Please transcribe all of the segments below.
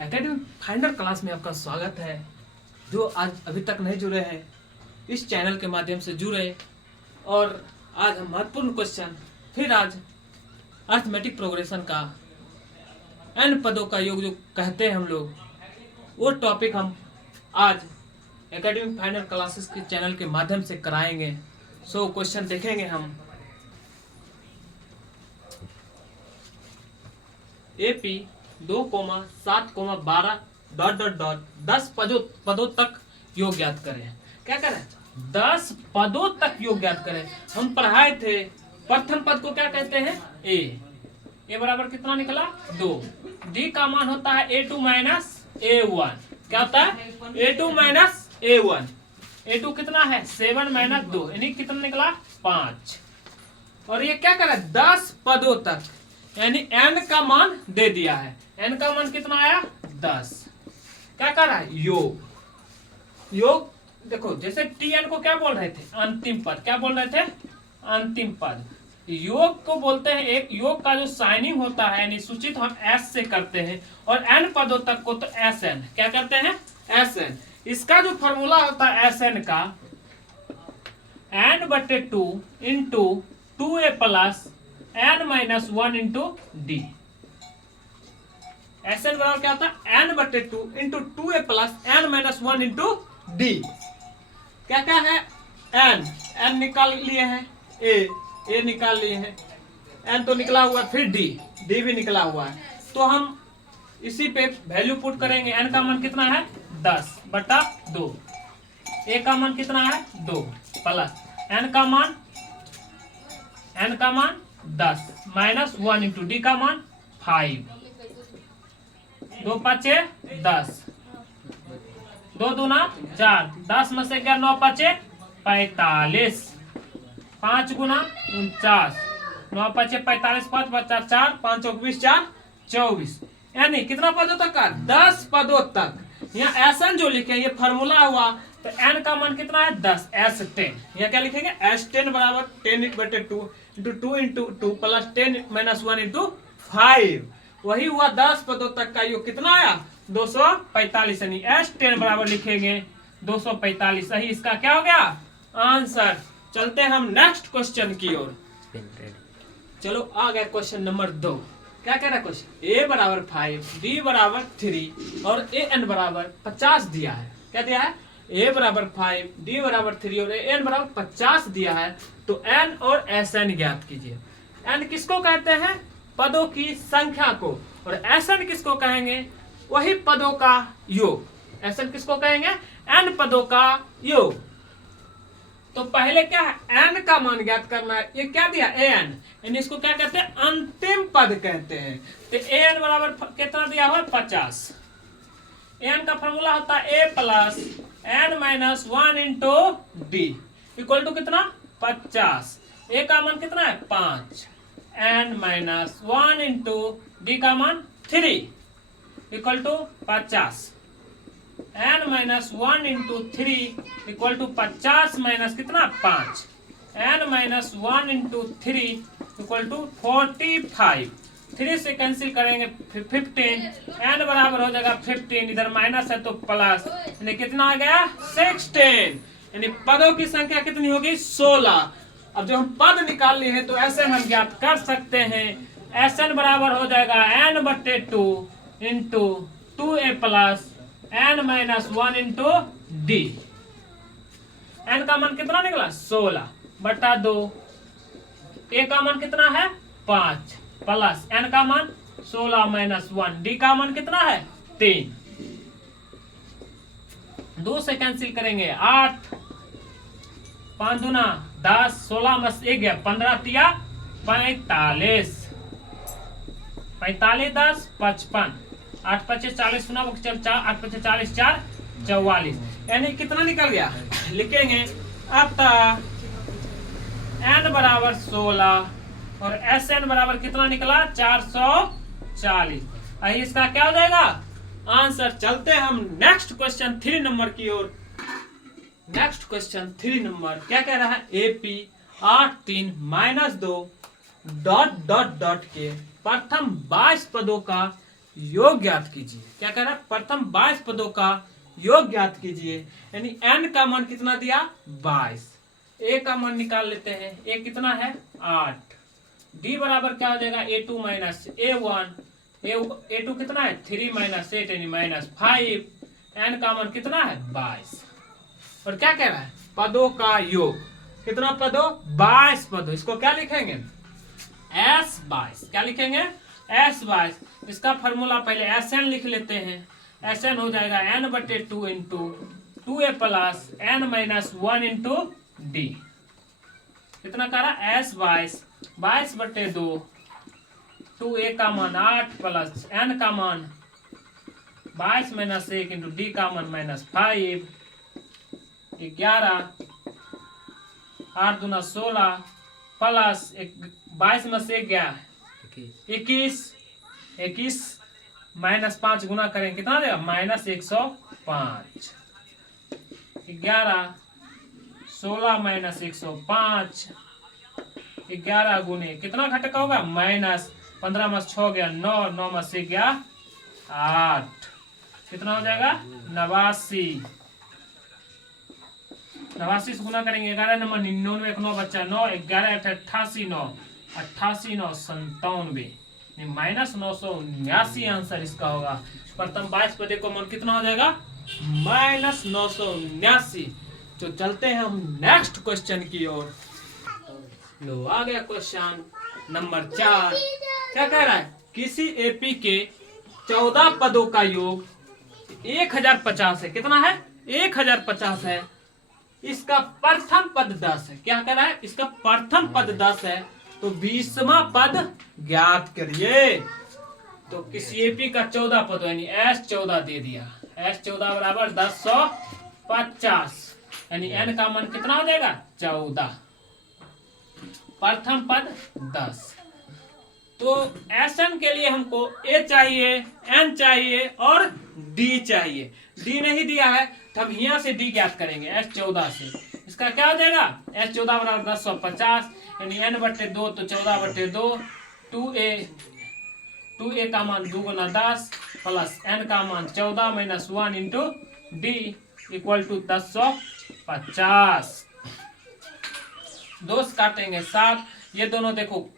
Academic finder class में आपका स्वागत है। जो आज अभी तक नहीं जुड़े हैं इस चैनल के माध्यम से जुड़े। और आज हम महत्वपूर्ण क्वेश्चन फिर आज अर्थमेटिक प्रोग्रेशन का n पदों का योग जो कहते हैं हम लोग, वो टॉपिक हम आज एकेडमिक फाइंडर क्लासेस के चैनल के माध्यम से कराएंगे। सो क्वेश्चन देखेंगे हम। AP 2,7,12 ... 10 पदों तक योग ज्ञात करें। क्या करें? 10 पदों तक योग ज्ञात करें। हम पढ़ाए थे प्रथम पद को क्या कहते हैं? ए बराबर कितना निकला? 2। डी का मान होता है A2 माइनस A1। क्या होता है? A2 minus A1। A2 कितना है? 7 माइनस 2 यानी कितना निकला? 5। और ये क्या करे? 10 पदों तक यानी n का मान दे दिया है। n का मान कितना आया? 10। क्या कर रहा है? योग देखो, जैसे tn को क्या बोल रहे थे? अंतिम पद। क्या बोल रहे थे? अंतिम पद। योग को बोलते हैं, एक योग का जो साइनिंग होता है यानी सूचित हम s से करते हैं, और n पदों तक को तो sn। क्या करते हैं? sn। इसका जो फॉर्मूला होता है sn का, n/2 into 2a plus n minus 1 into D. SN बराबर क्या होता है? n/2 into 2a plus n minus 1 into D. क्या क्या है? n निकाल लिए हैं, a निकाल लिए हैं, n तो निकला हुआ, फिर d भी निकला हुआ है। तो हम इसी पे वैल्यू पुट करेंगे। n का मान कितना है? 10/2। a का मान कितना है? 2 प्लस n का मान 10 माइनस 1 इंटू डी का मान 5। 2 5 10, 2 दूना 4, 10 में से 11 9 5 45, 5 गुना 49, 9 5 45, 5 बचा 4, 5 20 4 24। यानी कितना पदों तक का? 10 पदों तक। यहाँ एसन जो लिखे ये फॉर्मूला हुआ, तो n का मान कितना है? 10 S10। यहाँ क्या लिखेंगे? S10 बराबर 10/2 into 2 into 2 plus 10 minus 1 into 5। वही हुआ 10 पदों तक का योग। कितना आया? 245। यानी S10 बराबर लिखेंगे 245। सही इसका क्या हो गया? आंसर। चलते हैं हम नेक्स्ट क्वेश्चन की ओर। चलो आ गया क्वेश्चन नंबर 2। क्या कह रहा है क्वेश्चन? A बराबर 5, B बराबर 3 और AN बराबर 50 दिया है। क्या दिया है? A बराबर 5, D बराबर 3 और AN बराबर 50 दिया है। तो n और SN ज्ञात कीजिए। n किसको कहते हैं? पदों की संख्या को। और SN किसको कहेंगे? वही पदों का योग। SN किसको कहेंगे? n पदों का योग। तो पहले क्या है? n का मान ज्ञात करना है। ये क्या दिया? an यानी इसको क्या कहते हैं? अंतिम पद कहते हैं। तो an बराबर कितना दिया हुआ? 50। an का फॉर्मूला होता है a plus n minus 1 into D equal to कितना? 50। a का मान कितना है? 5, n माइनस 1 इंटू डी का मान 3 equal to 50। n minus 1 into 3 equal to 50 minus कितना? 5। n minus 1 into 3 equal to 45। 3 से कैंसिल करेंगे 15। n बराबर हो जाएगा 15। इधर माइनस है तो प्लस, यानी कितना आ गया? 16। यानी पदों की संख्या कितनी होगी? 16। अब जो हम पद निकाल लिए हैं तो SN हम ज्ञात कर सकते हैं। SN बराबर हो जाएगा n/2 into 2a plus n minus 1 into D. n का मान कितना निकला? 16/2। a का मान कितना है? 5 प्लस n का मान 16 माइनस 1, डी का मान कितना है? 3। 2 से कैंसिल करेंगे 8, 5 दूना 10, 16 में से 1 गया 15 तिया 45, 45 10 55, 8 5 40 सुना 8 5 40 4 44। यानी कितना निकल गया? लिखेंगे अब n बराबर 16 और SN बराबर कितना निकला? 440। इसका क्या हो जाएगा? आंसर। चलते हैं हम नेक्स्ट क्वेश्चन 3 नंबर की ओर। नेक्स्ट क्वेश्चन 3 नंबर क्या कह रहा है? AP 8 3 - 2 ... के प्रथम 22 पदों का योग ज्ञात कीजिए। क्या कह रहा है? प्रथम 22 पदों का योग ज्ञात कीजिए। यानी n का मान कितना दिया? 22। a का मान निकाल लेते हैं। a कितना है? 8। d बराबर क्या हो जाएगा? a2 minus a1। a2 कितना है? 3 माइनस 8 यानी -5। n का मान कितना है? 22। और क्या कह रहा है? पदों का योग। कितना पदों? 22 पदों। इसको क्या लिखेंगे? S22। क्या लिखेंगे? S22। इसका फॉर्मूला पहले Sn लिख लेते हैं। Sn हो जाएगा n/2 into 2a plus n minus 1 into D. कितना कह रहा? S22 22/2 2a का मान 8 प्लस n का मान 22 माइनस 1 इंटू डी का मान -5 11 8 दूना 16 प्लस 22 में से गया 21 -5 गुना करें कितना देगा? -105। 11 16 -105 11 गुने कितना घटक होगा? -15 में 6 गया 9 9 में से गया 8 कितना हो जाएगा? 89। 89 से गुना करेंगे 11 नंबर 99 एक 9 बच्चा 9 11 88 9 88 9 97 -979 आंसर इसका होगा। प्रथम 22 पदे को मान कितना हो जाएगा? -979। तो चलते हैं हम नेक्स्ट क्वेश्चन की ओर। लो आ गया क्वेश्चन नंबर 4। क्या कह रहा है? किसी एपी के 14 पदों का योग 1050 है। कितना है? 1050 है। इसका प्रथम पद 10 है। क्या कह रहा है? इसका प्रथम पद 10 है तो 20वां पद ज्ञात करिए। तो किसी एपी का 14 पद यानी S14 दे दिया। S14 बराबर 1050 यानी n का मान कितना हो जाएगा? 14। प्रथम पद 10। तो Sn के लिए हमको A चाहिए, n चाहिए और D चाहिए। D नहीं दिया है तो हम यहाँ से D ज्ञात करेंगे S14 से। इसका क्या हो जाएगा? S14 बराबर 1050 यानी n/2 तो 14/2 2a का मान 2 गुना 10 प्लस n का मान 14 minus 1 into D equal to 1050। 2 से काटेंगे 7। ये दोनों देखो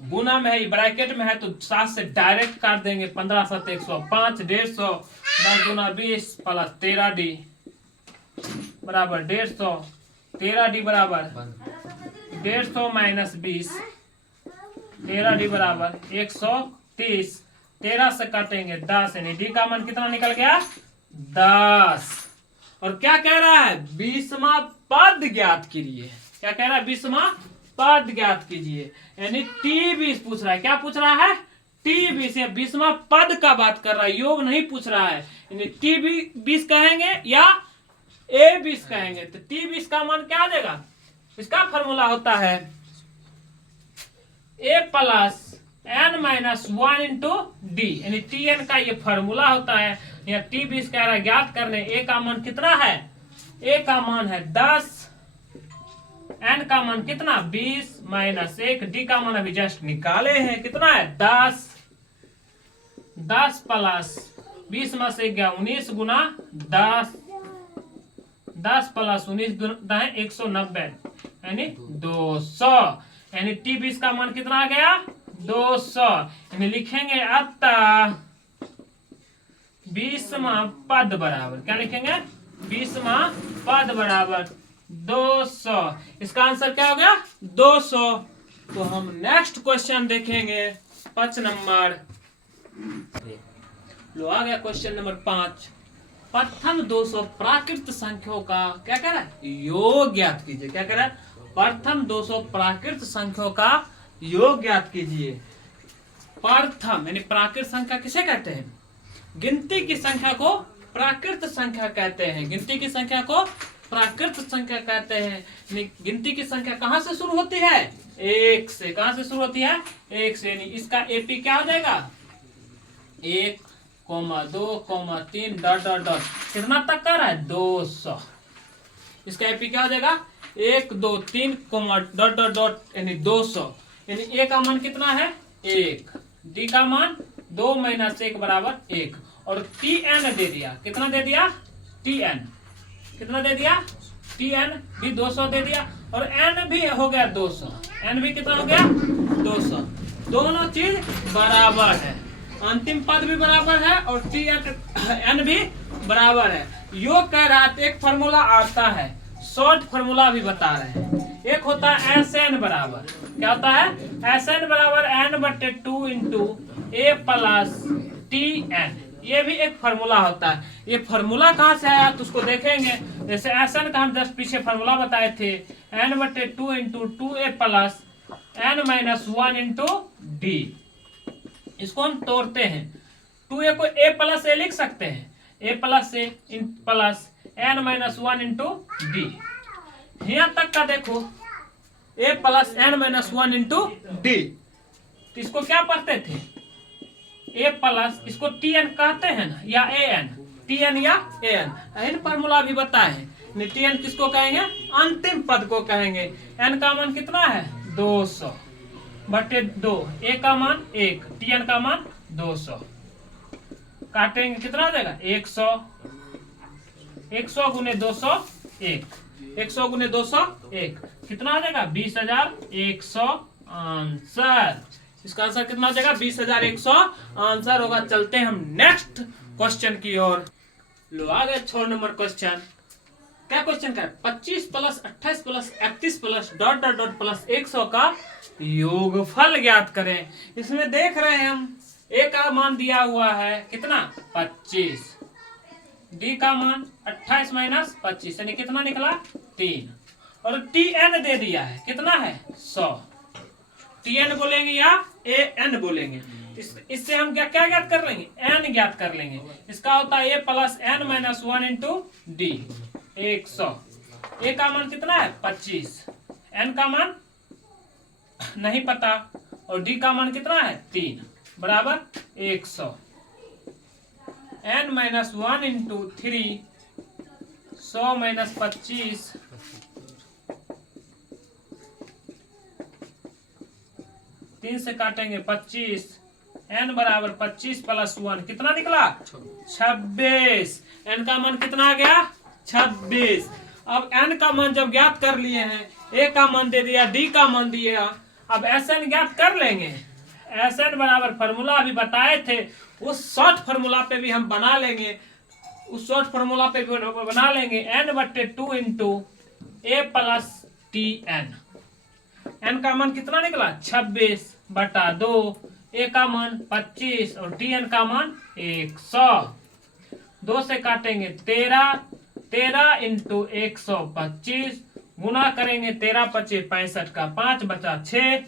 गुना में है, ब्रैकेट में है तो 7 से डायरेक्ट काट देंगे। 15 7 105 150 10 गुना 20 प्लस 13d बराबर 150 13d बराबर 150 माइनस 20 13d बराबर 130। 13 से काटेंगे 10 यानी डी का मान कितना निकल गया? 10। और क्या कह रहा है? 20वां पद ज्ञात कीजिए। क्या कह रहा है? 20वां पद ज्ञात कीजिए यानी T20 पूछ रहा है। क्या पूछ रहा है? T20 से 20वां पद का बात कर रहा है, योग नहीं पूछ रहा है। यानी T20 कहेंगे या A20 कहेंगे। तो T20 का मान क्या आ जाएगा? इसका फॉर्मूला होता है A plus n minus 1 into D यानी Tn का ये फॉर्मूला होता है। यहाँ T20 कह रहा है ज्ञात करने। A का मान कितना है? A का मान है 10, n का मान कितना? 20 माइनस 1 डी का मान अभी जस्ट निकाले हैं कितना है? 10 10 प्लस 20 में से गया 19 गुना 10 10 प्लस 19 190 यानी 200 यानी T20 का मान कितना आ गया? 200 यानी लिखेंगे अतः 20वां पद बराबर क्या लिखेंगे? 20वां पद बराबर 200। इसका आंसर क्या हो गया? 200। तो हम नेक्स्ट क्वेश्चन देखेंगे 5 नंबर। लो आ गया क्वेश्चन नंबर 5। प्रथम 200 प्राकृत संख्याओं का क्या कह रहा है? योग ज्ञात कीजिए। क्या कह रहा है? प्रथम 200 प्राकृत संख्याओं का योग ज्ञात कीजिए। प्रथम यानी प्राकृत संख्या किसे कहते हैं? गिनती की संख्या को प्राकृत संख्या कहते हैं। गिनती की संख्या को प्राकृत संख्या कहते हैं। गिनती की संख्या कहां से शुरू होती है? 1 से। कहां से शुरू होती है? 1 से। यानी इसका एपी क्या हो जाएगा? 1, 2, 3 डॉट डॉट डॉट कितना तक कर रहा है? 200। इसका एपी क्या हो जाएगा? 1 2 3 डॉट डॉट डॉट यानी 200 यानी ए का मान कितना है? 1, डी का मान 2 माइनस 1 बराबर 1। और टी एन दे दिया, कितना दे दिया, टी एन कितना दे दिया, टी एन भी 200 दे दिया, और एन भी हो गया 200, एन भी कितना हो गया 200। दोनों चीज बराबर है, अंतिम पद भी बराबर है और टी एन भी बराबर है। योग कह रहा था एक फॉर्मूला आता है, शॉर्ट फॉर्मूला भी बता रहे हैं। एक होता है एस एन बराबर, क्या होता है, एस एन बराबर n/2 इंटू ए प्लस टी एन, ये भी एक फार्मूला होता है। ये फार्मूला कहाँ से आया तो उसको देखेंगे। जैसे एस एन का हम जस्ट पीछे फार्मूला बताए थे, n/2 into 2a plus n-1 into D. इसको हम तोड़ते हैं, 2a को a प्लस ए लिख सकते हैं, a plus A plus n-1 into D. यहाँ तक का देखो a plus n-1 into D, तो इसको क्या पढ़ते थे, a प्लस, इसको टी एन कहते हैं ना, या ए एन, टी एन या ए एन फॉर्मूला भी बताए हैं। टी एन किसको कहेंगे, अंतिम पद को कहेंगे। एन का मान कितना है 200 बटे 2, ए का मान 1, टी एन का मान 200, काटेंगे कितना हो जाएगा 100, 100 गुने 200 1, 100 गुने 200 1, कितना हो जाएगा 20,100 आंसर। इसका आंसर कितना हो जाएगा 20,100 आंसर होगा। चलते हैं हम नेक्स्ट क्वेश्चन की ओर। लो आ गए 6 नंबर क्वेश्चन। क्या क्वेश्चन का है, 25 plus 28 plus 31 plus dot dot dot plus 100 का योगफल ज्ञात करें। इसमें देख रहे हैं हम ए का मान दिया हुआ है कितना 25, डी का मान 28 माइनस 25 यानी कितना निकला 3, और टी एन दे दिया है कितना है 100। टी एन बोलेंगे या ए एन बोलेंगे, इससे हम क्या क्या ज्ञात कर लेंगे, एन ज्ञात कर लेंगे। इसका होता है ए प्लस n-1 इंटू डी 100। ए का मान कितना है 25, एन का मान नहीं पता, और डी का मान कितना है 3 बराबर 100। n-1 इंटू 3, 100 माइनस 25, 3 से काटेंगे 25, n बराबर 25 प्लस 1 कितना निकला 26। n का मान कितना आ गया 26। अब n का मान जब ज्ञात कर लिए हैं, a का मान दे दिया, d का मान दिया, अब Sn ज्ञात कर लेंगे। Sn बराबर फार्मूला अभी बताए थे, उस शॉर्ट फार्मूला पे भी हम बना लेंगे, उस शॉर्ट फार्मूला पे भी बना लेंगे n/2 इंटू ए प्लस टी एन। एन का मान कितना निकला 26 बटा 2, ए का मान 25 और टी एन का मान 100। 2 से काटेंगे 13, 13 इंटू 125 गुना करेंगे 13 पचे 65 का 5 बचा 6,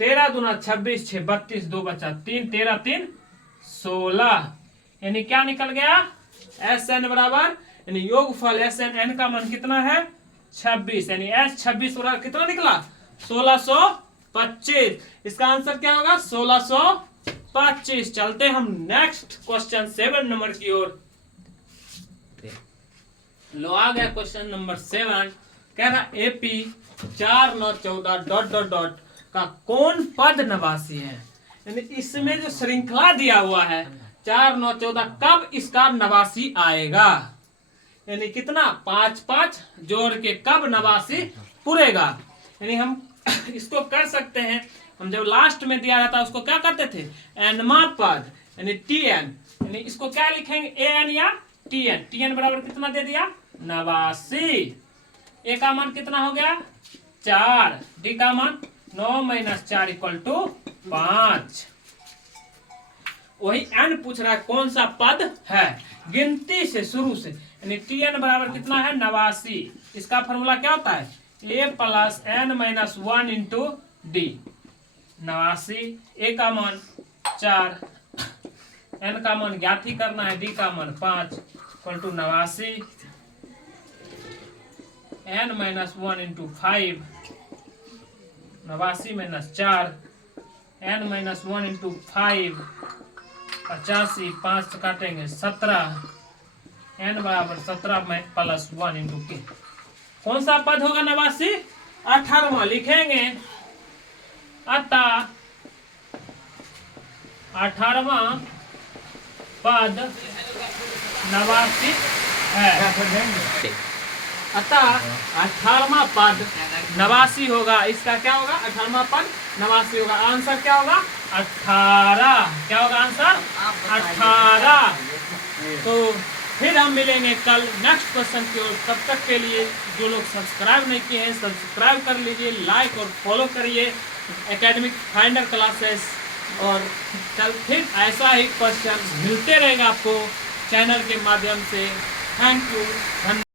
13 दूना 26, 6 32, 2 बचा 3, 13 3 16, यानी क्या निकल गया एस एन बराबर, यानी योगफल एस एन, एन का मान कितना है 26, यानी एस 26 बराबर कितना निकला 1625। इसका आंसर क्या होगा 1625। चलते हम नेक्स्ट क्वेश्चन 7 नंबर की ओर। लो आ गया क्वेश्चन नंबर 7। कह रहा एपी 4 9 14 डॉट डॉट डॉट का कौन पद नवासी है। यानी इसमें जो श्रृंखला दिया हुआ है 4 9 14, कब इसका नवासी आएगा, यानी कितना 5 5 जोड़ के कब नवासी पूरेगा। यानी हम इसको कर सकते हैं, हम जब लास्ट में दिया रहता उसको क्या करते थे एनमा पद, यानी टी एन, यानी इसको क्या लिखेंगे ए एन या टी एन। टी एन बराबर कितना दे दिया 89, ए का मान कितना हो गया 4, डी का मान 9 माइनस 4 इक्वल टू 5। वही एन पूछ रहा है कौन सा पद है, गिनती से शुरू से, यानी टी एन बराबर कितना है 89। इसका फॉर्मूला क्या होता है ए प्लस n-1 इंटू डी 89। ए का मान 4, एन का मान ज्ञात ही करना है, डी का मान 5 equal to 89, n-1 into 5, 89 minus 4, n-1 into 5 85, 5 से काटेंगे 17, n बराबर 17 में प्लस 1 इंटू के। कौन सा पद होगा 89 18वां लिखेंगे, अतः 18वां पद 89 है। अतः 18वां पद 89 होगा। इसका क्या होगा? 18वां पद 89 होगा। आंसर क्या होगा? 18। क्या होगा आंसर? 18। तो फिर हम मिलेंगे कल नेक्स्ट क्वेश्चन की ओर। तब तक के लिए जो लोग सब्सक्राइब नहीं किए हैं सब्सक्राइब कर लीजिए, लाइक और फॉलो करिए एकेडमिक फाइंडर क्लासेस। और कल फिर ऐसा ही क्वेश्चन मिलते रहेगा आपको चैनल के माध्यम से। थैंक यू, धन्यवाद।